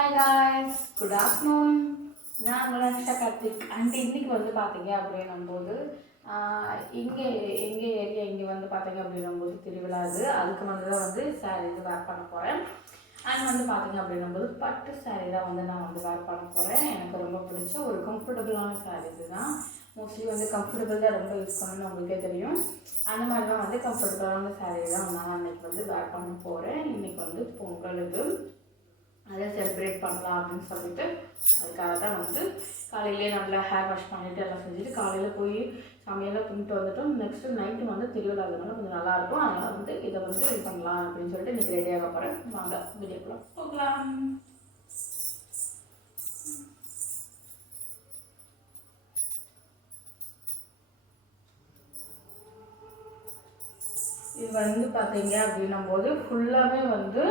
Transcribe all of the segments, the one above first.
Hi guys, good afternoon. நான் உங்கள் அக்ஷா கார்த்திக். இன்றைக்கி வந்து பார்த்தீங்க அப்படின்னும்போது இங்கே எங்கள் ஏரியா இங்கே வந்து பார்த்தீங்க அப்படின்னும்போது திருவிழா அதுக்கு வந்து தான் வந்து சாரீ இது வேர் பண்ண போகிறேன். வந்து பார்த்தீங்க அப்படின்னும்போது பட்டு சாரீ தான் வந்து நான் வந்து வேர் பண்ண போகிறேன். எனக்கு ரொம்ப பிடிச்ச ஒரு கம்ஃபர்டபுளான சாரீஸ் தான். மோஸ்ட்லி வந்து கம்ஃபர்டபுள் தான் ரொம்ப யூஸ் பண்ணணும்னு உங்களுக்கே தெரியும். அந்த மாதிரி தான் வந்து கம்ஃபர்டபுளான சாரீ தான் நான் அன்றைக்கி வந்து வேர் பண்ண போகிறேன். இன்றைக்கி வந்து பொங்கலுக்கு அதை செலிப்ரேட் பண்ணலாம் அப்படின்னு சொல்லிட்டு அதுக்காக தான் வந்து காலையிலே நல்லா ஹேர் வாஷ் பண்ணிவிட்டு எல்லாம் செஞ்சுட்டு காலையில் போய் சமையலாம் கும்பிட்டு வந்துட்டோம். நெக்ஸ்ட்டு நைட்டு வந்து திருவிழா அதனால கொஞ்சம் நல்லாயிருக்கும். அதனால் வந்து இதை வந்து இது பண்ணலாம் அப்படின்னு சொல்லிட்டு இன்றைக்கி ரெடியாக போகிறேன். வாங்க வீடியோக்குள்ள போகலாம். இது வந்து பார்த்தீங்க அப்படின்னும் போது ஃபுல்லாகவே வந்து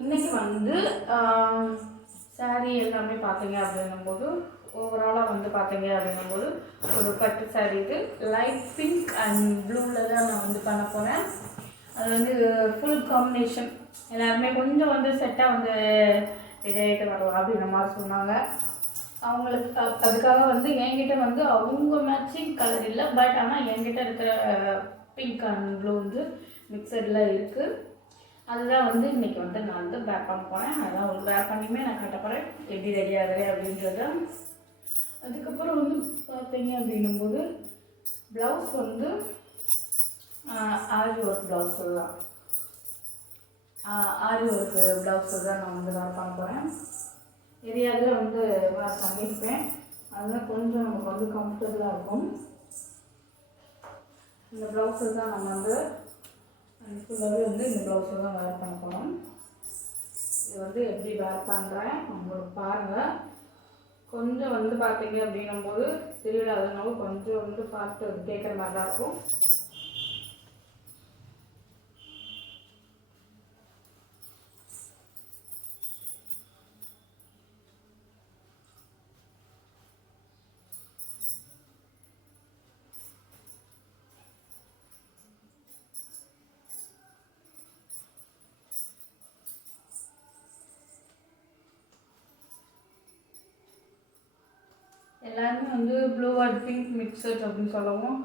இன்றைக்கி வந்து சாரீ எல்லாமே பார்த்தீங்க அப்படின்னும்போது ஓவராலாக வந்து பார்த்தீங்க அப்படின்னும்போது ஒரு பட்டு சாரீ இது லைட் பிங்க் அண்ட் ப்ளூவில் தான் நான் வந்து பண்ண போகிறேன். அது வந்து ஃபுல் காம்பினேஷன் எல்லாருமே கொஞ்சம் வந்து செட்டாக வந்து ரெடி ஆகிட்டு வரலாம் அப்படின்ற மாதிரி சொன்னாங்க. அவங்களுக்கு அதுக்காக வந்து என்கிட்ட வந்து அவங்க மேட்சிங் கலர் இல்லை, பட் ஆனால் என்கிட்ட இருக்கிற பிங்க் அண்ட் ப்ளூ வந்து மிக்சடில் இருக்குது. அதுதான் வந்து இன்றைக்கி வந்து நான் வந்து வேர் பண்ண போகிறேன். அதான் ஒரு வேர் பண்ணியுமே நான் கட்ட போகிறேன் எப்படி ரெடி ஆகுறேன் அப்படின்றத. அதுக்கப்புறம் வந்து பார்த்தீங்க அப்படின்னும்போது ப்ளவுஸ் வந்து ஆரி ஒர்க் ப்ளவுஸு தான் ஆரி ஒர்க்கு ப்ளவுஸு தான் நான் வந்து வேர் பண்ண போகிறேன். எரியாவில் வந்து வேர் பண்ணியிருப்பேன். அதெல்லாம் கொஞ்சம் நமக்கு வந்து கம்ஃபர்டபுளாக இருக்கும். இந்த ப்ளவுஸு தான் நம்ம வந்து ஃபுல்லாகவே வந்து இந்த ப்ளவுஸில் தான் வேர் பண்ண போகிறோம். இது வந்து எப்படி வேர் பண்ணுறேன் உங்களுக்கு பாருங்கள். கொஞ்சம் வந்து பார்த்தீங்க அப்படின்னும்போது திருவிழா அதனால கொஞ்சம் வந்து பார்த்து கேட்குற மாதிரி தான் இருக்கும். எல்லாருமே வந்து ப்ளூ அண்ட் பிங்க் மிக்சட் அப்படின்னு சொல்லவும்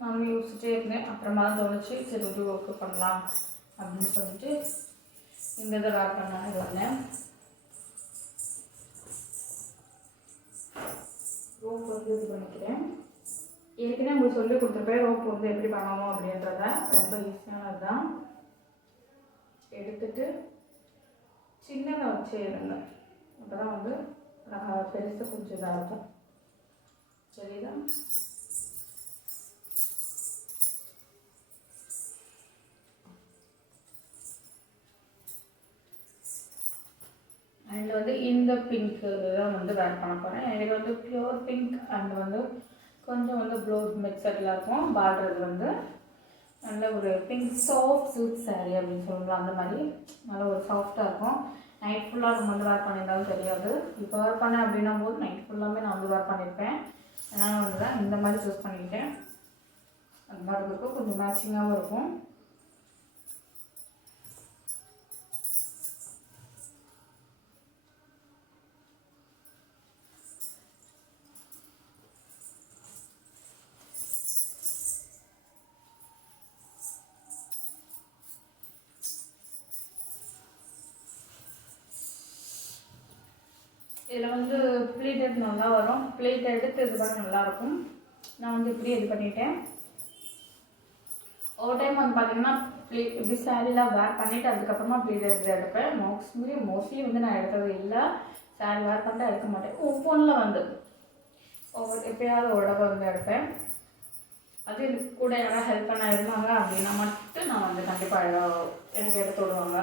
நானும் யோசிச்சுட்டே இருந்தேன். அப்புறமா தான் தோணுச்சு சரி ப்ளூ ஒர்க்கு பண்ணலாம் அப்படின்னு சொல்லிட்டு இந்த இதை வேர் பண்ண இது வந்தேன். ரோப் வந்து இது பண்ணிக்கிறேன். ஏற்கனவே உங்களுக்கு சொல்லி கொடுத்துருப்பேன் ரோப் வந்து எப்படி பண்ணணும் அப்படின்றத. ரொம்ப ஈஸியானது தான். எடுத்துட்டு சின்னதாக வச்சு எடுங்க. அப்போ தான் வந்து பெருசாக கொஞ்சம் இதாக இருக்கும். சரிதா? அண்ட் வந்து இந்த பிங்க் தான் வந்து வேர் பண்ண போகிறேன். எனக்கு வந்து பியூர் பிங்க் அண்ட் வந்து கொஞ்சம் வந்து ப்ளூ மிக்சடில் இருக்கும். பார்டர் வந்து நல்ல ஒரு பிங்க் சாஃப்ட் சில்க் சாரீ அப்படின்னு சொல்லலாம். அந்த மாதிரி நல்ல ஒரு சாஃப்டாக இருக்கும். நைட் ஃபுல்லாக நம்ம வந்து வேர் பண்ணியிருந்தாலும் தெரியாது. இப்போ வேர் பண்ணேன் அப்படின்னும் போது நைட் ஃபுல்லாமே நான் வந்து வேர் பண்ணியிருப்பேன். அதனால் வந்து தான் இந்த மாதிரி சூஸ் பண்ணிக்கிட்டேன். அந்த மாதிரி இருக்கும், கொஞ்சம் மேட்சிங்காகவும் இருக்கும். இதில் வந்து ப்ளீட்டட் நல்லா வரும். ப்ளீட் எடுத்து இது பண்ண நல்லாயிருக்கும். நான் வந்து இப்படி இது பண்ணிட்டேன். ஒரு டைம் வந்து பார்த்தீங்கன்னா இப்படி சாரீலாம் வேர் பண்ணிவிட்டு அதுக்கப்புறமா ப்ளீட் எடுத்து எடுப்பேன். மோஸ்ட்லி வந்து நான் எடுத்தது இல்லை. சாரீ வேர் பண்ணிட்டு எடுக்க மாட்டேன். ஒவ்வொன்றில் வந்து எப்பயாவது ஒரு தடவை வந்து எடுப்பேன். அது கூட யாராவது ஹெல்ப் பண்ண இருந்தாங்க அப்படின்னா மட்டும் நான் வந்து கண்டிப்பாக எனக்கு எடுத்து விடுவாங்க.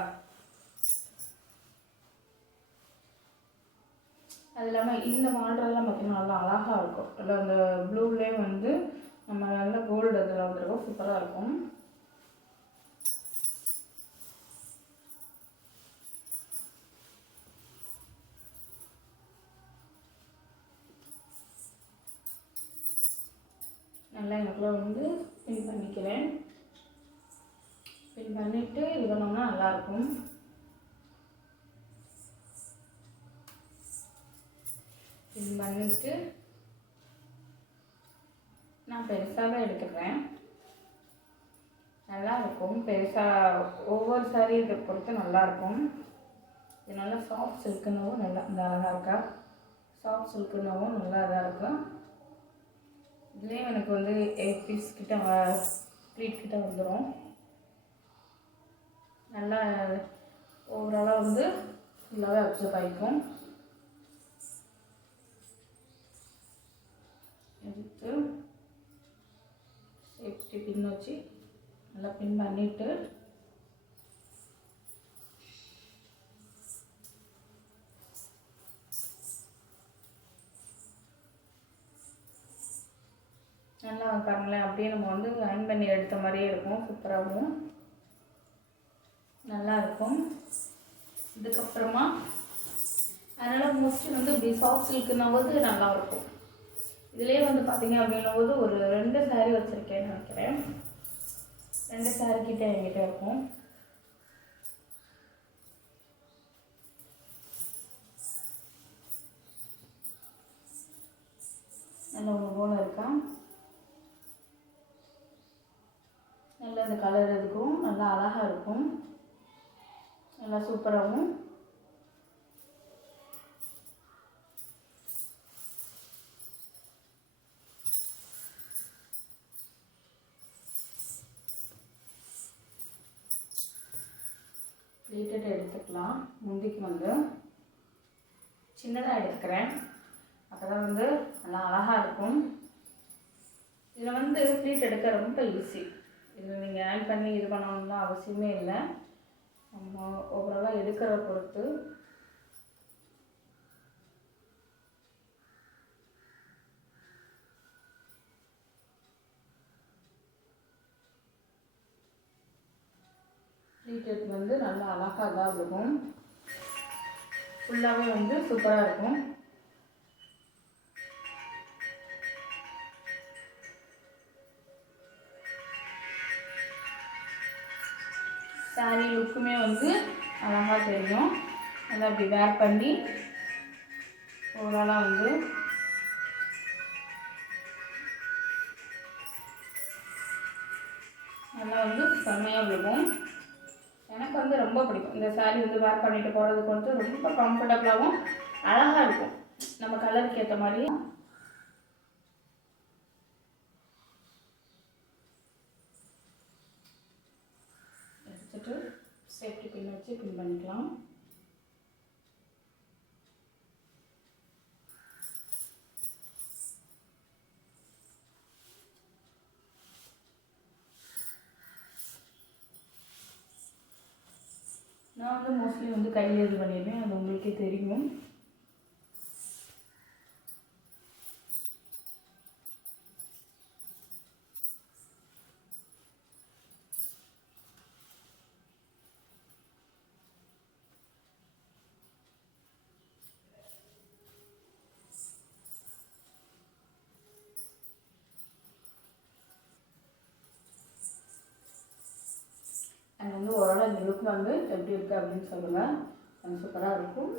அது இல்லாமல் இந்த மாடலெலாம் பார்த்திங்கன்னா நல்லா அழகாக இருக்கும். அதில் அந்த ப்ளூவிலே வந்து நம்ம நல்ல கோல்டு இதில் வந்துருக்கும். சூப்பராக இருக்கும். நல்லா எனக்குள்ள வந்து பின் பண்ணிக்கிறேன். பின் பண்ணிவிட்டு இது பண்ணோம்னா நல்லாயிருக்கும். இது பண்ணிட்டு நான் பெருசாகவே எடுத்துக்கிறேன். நல்லா இருக்கும். பெருசாக ஒவ்வொரு சாரீ இதை பொறுத்து நல்லாயிருக்கும். இது நல்லா சாஃப்ட் சில்க்குனாவும் நல்லா இந்த அழகாக இருக்கா. சாஃப்ட் சில்க்குனாவும் நல்லா இதாக இருக்கும். இதுலேயும் எனக்கு வந்து 8 பீஸ் கிட்ட ப்ளீட் கிட்ட வந்துடும். நல்லா ஓவராலாக வந்து ஃபுல்லாகவே அப்சர்வ் ஆகிக்கும். எடுத்து சேஃப்டி பின் வச்சு நல்லா பின் பண்ணிவிட்டு நல்லா பாருங்களேன். அப்படியே நம்ம வந்து அயன் பண்ணி எடுத்த மாதிரியே இருக்கும். சூப்பராகவும் நல்லாயிருக்கும். இதுக்கப்புறமா அதனால் மோஸ்ட்லி வந்து இப்படி சாஃப்ட் சில்க்குன்னும் போது நல்லாயிருக்கும். இதிலே வந்து பார்த்திங்க அப்படின்னும் போது ஒரு 2 சாரீ வச்சுருக்கேன்னு நினைக்கிறேன். 2 சாரீ கிட்ட என்கிட்ட இருக்கும். நல்லா ஒன்று போல இருக்கா. நல்லா இந்த கலர் இருக்கும். நல்லா அழகாக இருக்கும். நல்லா சூப்பராகவும் ப்ளீட்டட் எடுத்துக்கலாம். முந்திக்கு வந்து சின்னதாக எடுத்துக்கிறேன். அப்போ தான் வந்து நல்லா அழகாக இருக்கும். இதில் வந்து ப்ளீட் எடுக்க ரொம்ப ஈஸி. இதில் நீங்கள் ஆட் பண்ணி இது பண்ணணும்லாம் அவசியமே இல்லை. நம்ம ஓவராலாக எடுக்கிறத பொறுத்து ப்ளீட்டட் வந்து நல்லா அழகாக தான் இருக்கும். ஃபுல்லாகவே வந்து சூப்பராக இருக்கும். சாரீ லுக்குமே வந்து அழகாக தெரியும். அதை அப்படி வேர் பண்ணி ஓவராலாக வந்து நல்லா வந்து செம்மையாக இருக்கும். எனக்கு வந்து ரொம்ப பிடிக்கும். இந்த சாரீ வந்து வேர் பண்ணிட்டு போகிறதுக்கு வந்து ரொம்ப கம்ஃபர்டபுளாகவும் அழகாக இருக்கும். நம்ம கலருக்கு ஏற்ற மாதிரி எடுத்துட்டு சேஃப்டி பின் வச்சு பின் பண்ணிக்கலாம். நான் வந்து மோஸ்ட்லி வந்து கையில் இது பண்ணிடுவேன். அது உங்களுக்கே தெரியும். அண்ட் வந்து ஓரளவு இந்த லுக் வந்து எப்படி இருக்குது அப்படின்னு சொல்லுங்கள். கொஞ்சம் சூப்பராக இருக்கும்.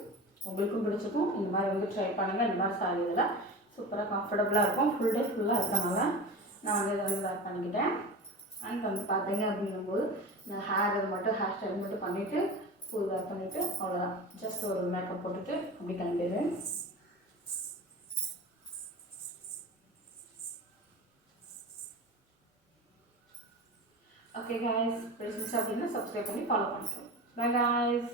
உங்களுக்கும் பிடிச்சிருக்கும். இந்த மாதிரி வந்து ட்ரை பண்ணுங்கள். இந்த மாதிரி சாரீ இதெல்லாம் சூப்பராக கம்ஃபர்டபுளாக இருக்கும். ஃபுல் டே ஃபுல்லாக இருக்கிறனால நான் வந்து இதை வந்து வேர் பண்ணிக்கிட்டேன். அண்ட் வந்து பார்த்தீங்க அப்படிங்கும்போது இந்த ஹேர் இது மட்டும் ஹேர் ஸ்டைல் மட்டும் பண்ணிவிட்டு ஃபுல் வேர் பண்ணிவிட்டு அவ்வளோதான். ஜஸ்ட் ஒரு மேக்கப் போட்டுட்டு அப்படி கிளம்பிடுவேன். ஓகே காய்ஸ், பிடிச்சிருந்துச்சு அப்படின்னா சப்ஸ்கிரைப் பண்ணி ஃபாலோ பண்ணிக்கோங்க. By guys.